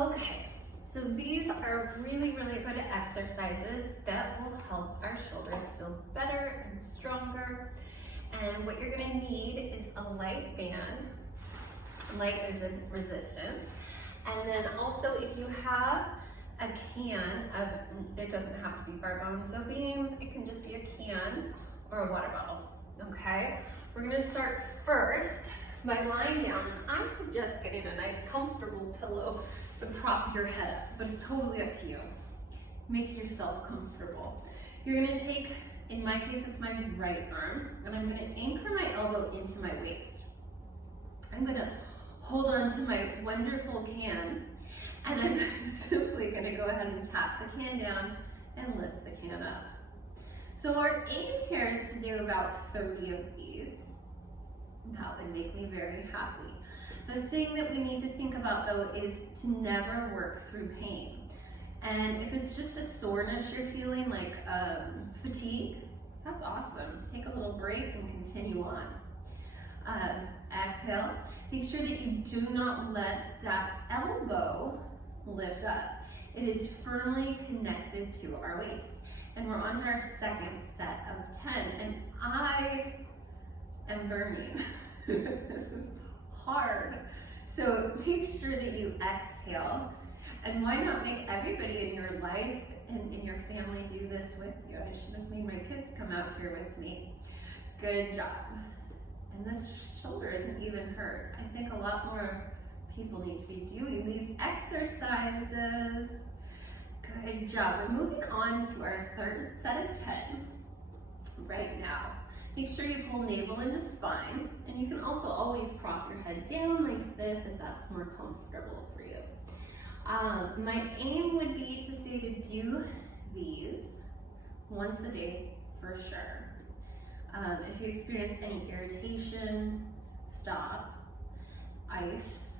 Okay, so these are really good exercises that will help our shoulders feel better and stronger. And what you're gonna need is a light band. Light is in resistance. And then also if you have a can of, it doesn't have to be garbanzo beans, it can just be a can or a water bottle, okay? We're gonna start first by lying down. I suggest getting a nice comfortable pillow to prop your head up, but it's totally up to you. Make yourself comfortable. You're gonna take, in my case, it's my right arm, and I'm gonna anchor my elbow into my waist. I'm gonna hold on to my wonderful can, and I'm simply gonna go ahead and tap the can down and lift the can up. So our aim here is to do about 30 of these. That would make me very happy. The thing that we need to think about though is to never work through pain. And if it's just a soreness you're feeling, like fatigue, that's awesome. Take a little break and continue on. Exhale. Make sure that you do not let that elbow lift up. It is firmly connected to our waist. And we're on to our second set of 10. And I am burning. This is hard. So make sure that you exhale. And why not make everybody in your life and in your family do this with you? I should have made my kids come out here with me. Good job. And this shoulder isn't even hurt. I think a lot more people need to be doing these exercises. Good job. We're moving on to our third set of 10 right now. Make sure you pull navel into spine, and you can also always prop your head down like this if that's more comfortable for you. My aim would be to say to do these once a day for sure. If you experience any irritation, stop. Ice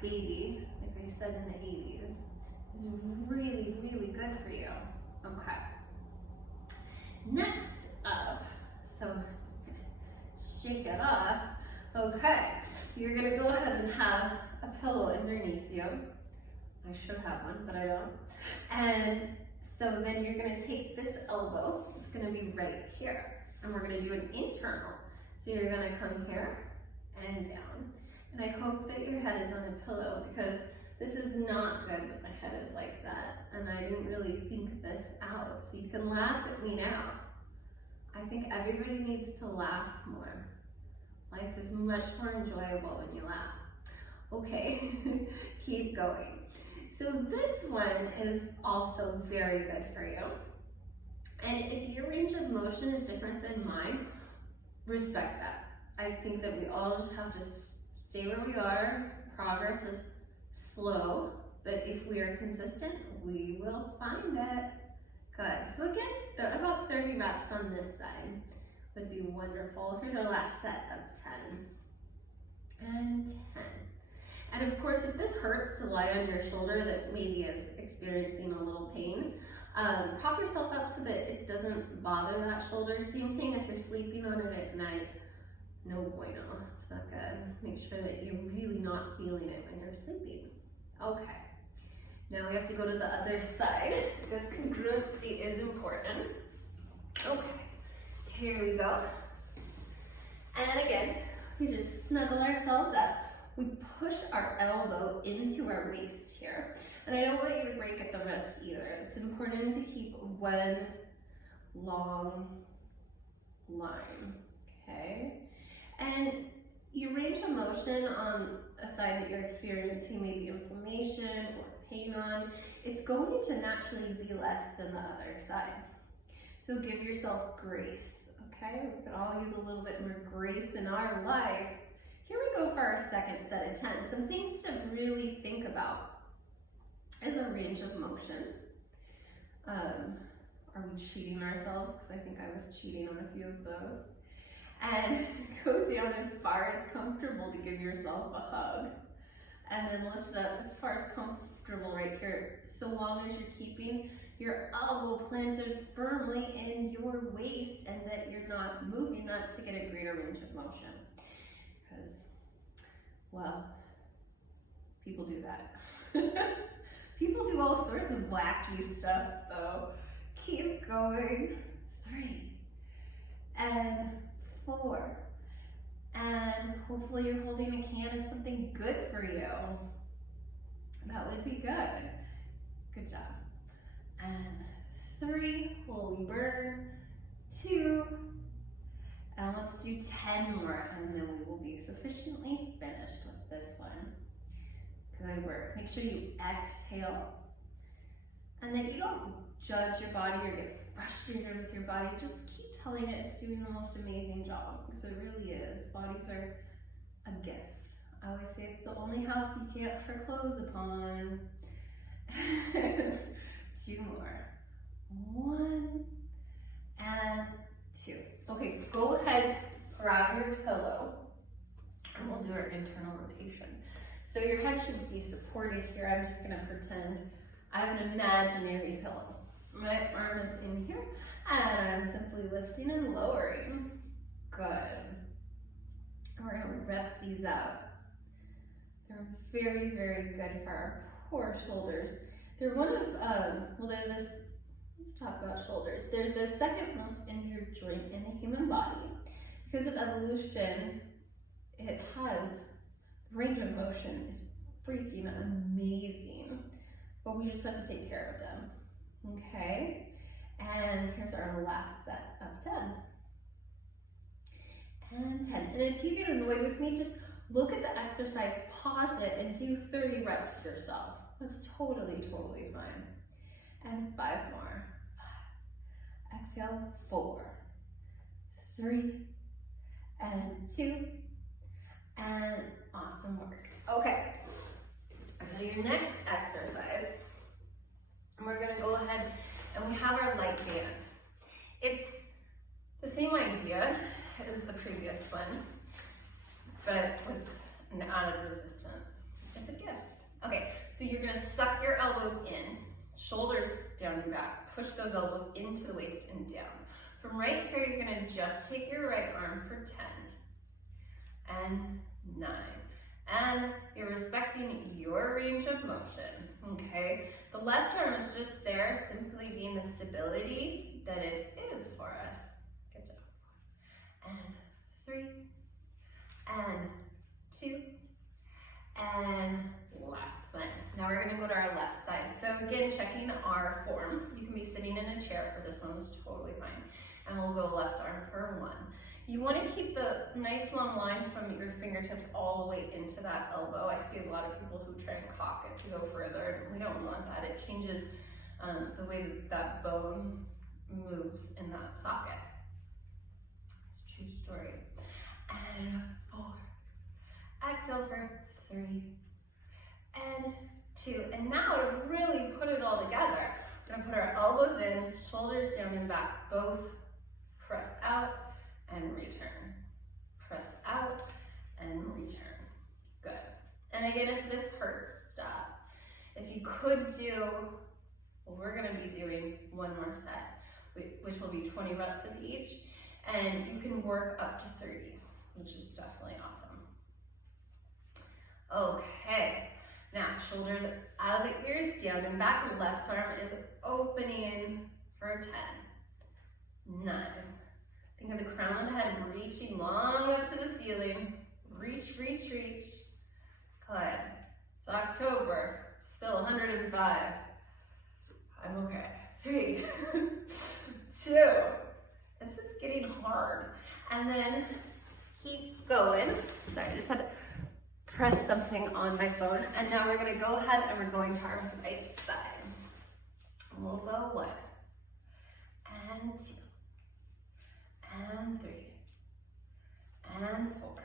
baby, like I said in the 80s, is really good for you. Okay. Next up, so shake it off. Okay, you're gonna go ahead and have a pillow underneath you. I should have one, but I don't. And so then you're gonna take this elbow, it's gonna be right here. And we're gonna do an internal. So you're gonna come here and down. And I hope that your head is on a pillow because this is not good when my head is like that. And I didn't really think this out. So you can laugh at me now. I think everybody needs to laugh more. Life is much more enjoyable when you laugh. Okay, keep going. So this one is also very good for you. And if your range of motion is different than mine, respect that. I think that we all just have to stay where we are. Progress is slow, but if we are consistent, we will find it. Good. So again, about 30 reps on this side would be wonderful. Here's our last set of 10 and 10. And of course, if this hurts to lie on your shoulder that maybe is experiencing a little pain, prop yourself up so that it doesn't bother that shoulder. Same thing if you're sleeping on it at night. No bueno, it's not good. Make sure that you're really not feeling it when you're sleeping. Okay, now we have to go to the other side because congruency is important. Okay, here we go. And again, we just snuggle ourselves up. We push our elbow into our waist here. And I don't want you to break at the wrist either. It's important to keep one long line, okay? And your range of motion on a side that you're experiencing maybe inflammation or pain on, it's going to naturally be less than the other side. So give yourself grace, okay? We could all use a little bit more grace in our life. Here we go for our second set of 10. Some things to really think about is a range of motion. Are we cheating ourselves? Because I think I was cheating on a few of those. And go down as far as comfortable to give yourself a hug. And then lift up as far as comfortable right here, so long as you're keeping your elbow planted firmly in your waist and that you're not moving that to get a greater range of motion. Because, well, People do that. People do all sorts of wacky stuff though. Keep going. 3 and 4. And hopefully you're holding a can of something good for you. That would be good. Good job. And 3, holy burn. 2, and let's do 10 more, and then we will be sufficiently finished with this one. Good work. Make sure you exhale, and that you don't judge your body or get frustrated with your body. Just keep telling it it's doing the most amazing job, because it really is. Bodies are a gift. I always say it's the only house you can't foreclose upon. 2 more. 1 and 2. Okay, go ahead, grab your pillow, and we'll do our internal rotation. So your head should be supported here. I'm just gonna pretend I have an imaginary pillow. My arm is in here, and I'm simply lifting and lowering. Good. And we're gonna rep these out. They're very, very good for our poor shoulders. They're one of, let's talk about shoulders. They're the second most injured joint in the human body. Because of evolution, it has, the range of motion is freaking amazing. But we just have to take care of them. Okay? And here's our last set of 10. And 10. And if you get annoyed with me, just look at the exercise, pause it, and do 30 reps yourself. That's totally, totally fine. And 5 more. Exhale, 4, 3, and 2, and awesome work. Okay, so your next exercise, we're gonna go ahead and we have our light band. It's the same idea as the previous one, but with an added resistance. It's a gift. Okay, so you're gonna suck your elbows in, shoulders down your back, push those elbows into the waist and down. From right here, you're gonna just take your right arm for 10 and 9. And you're respecting your range of motion, okay? The left arm is just there, simply being the stability that it is for us. Good job. And 3, and 2, and last one. Now we're gonna go to our left side. So again, checking our form. You can be sitting in a chair for this one, it's totally fine. And we'll go left arm for 1. You wanna keep the nice long line from your fingertips all the way into that elbow. I see a lot of people who try and cock it to go further, and we don't want that. It changes the way that bone moves in that socket. It's a true story. And 4. Exhale for 3. And 2. And now to really put it all together, we're gonna put our elbows in, shoulders down and back, both press out and return. Press out and return. Good. And again, if this hurts, stop. If you could do, well, we're gonna be doing 1 more set, which will be 20 reps of each, and you can work up to 30, which is definitely awesome. Okay, now shoulders out of the ears, down and back, left arm is opening for 10, 9. Think of the crown of the head reaching long up to the ceiling. Reach, reach, reach. Good. It's October, still 105. I'm okay. 3, 2. This is getting hard. And then keep going. Sorry, I just had to press something on my phone. And now we're gonna go ahead and we're going to our right side. We'll go 1, and 2, and 3, and 4.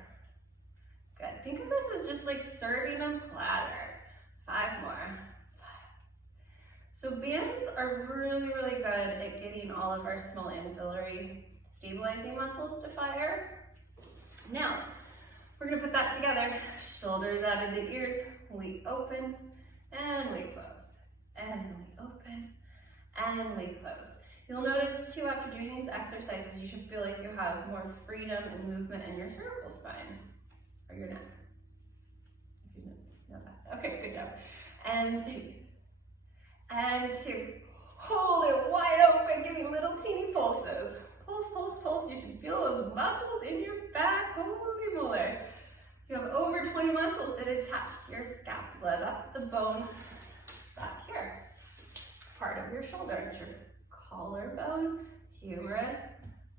Good. Think of this as just like serving a platter. 5 more. 5. So bands are really, really good at getting all of our small ancillary stabilizing muscles to fire. Now, we're gonna put that together. Shoulders out of the ears. We open and we close. And we open and we close. You'll notice too, after doing these exercises, you should feel like you have more freedom and movement in your cervical spine or your neck. If you know that. Okay, And 3, and 2. Hold it wide open, give me little teeny pulses. Pulse, pulse, pulse. You should feel those muscles in your back. Holy moly. You have over 20 muscles that attach to your scapula. That's the bone back here. Part of your shoulder. It's your collarbone, humerus,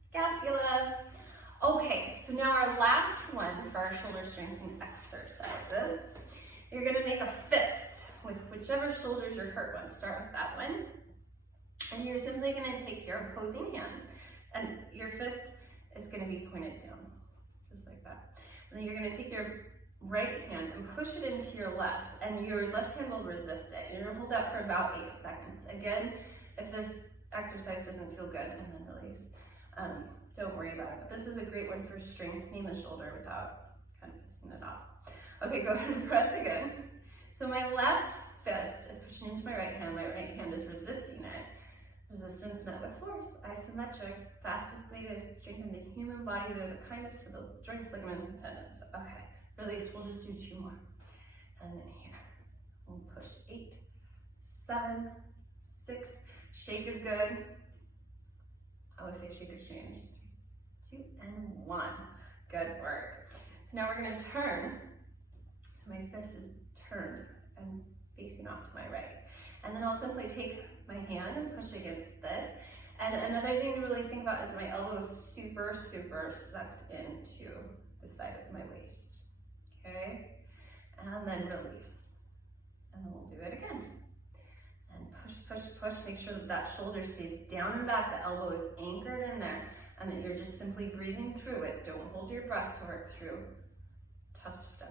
scapula. Okay, so now our last one for our shoulder strengthening exercises. You're gonna make a fist with whichever shoulders you're hurt one. Start with that one. And you're simply gonna take your opposing hand, and your fist is gonna be pointed down, just like that. And then you're gonna take your right hand and push it into your left, and your left hand will resist it. You're gonna hold that for about 8 seconds. Again, if this exercise doesn't feel good, and then release. Don't worry about it. But this is a great one for strengthening the shoulder without kind of pisting it off. Okay, go ahead and press again. So my left fist is pushing into my right hand is resisting it. Resistance met with force. Isometrics, fastest way to strengthen the human body. They're the kindest to the joints, ligaments, and tendons. Okay, release. We'll just do 2 more. And then here. We'll push 8, 7, 6. Shake is good. I always say shake is strange. 2 and 1. Good work. So now we're going to turn. So my fist is turned and facing off to my right. And then I'll simply take my hand and push against this. And another thing to really think about is my elbow is super, super sucked into the side of my waist. Okay? And then release. And then we'll do it again. And push, push, push. Make sure that that shoulder stays down and back. The elbow is anchored in there. And that you're just simply breathing through it. Don't hold your breath to work through tough stuff.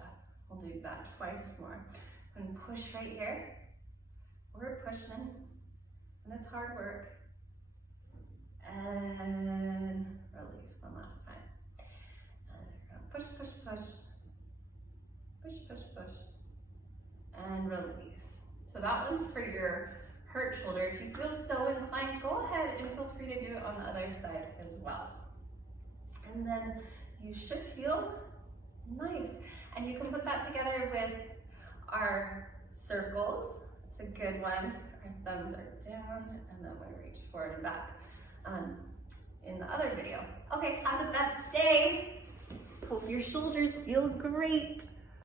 We'll do that twice more. And push right here. We're pushing. And it's hard work. And release one last time. And we're gonna push, push, push. Push, push, push. And release. So that one's for your hurt shoulder. If you feel so inclined, go ahead and feel free to do it on the other side as well. And then you should feel nice. And you can put that together with our circles. It's a good one. Our thumbs are down, and then we reach forward and back in the other video. Okay, have the best day. Hope your shoulders feel great.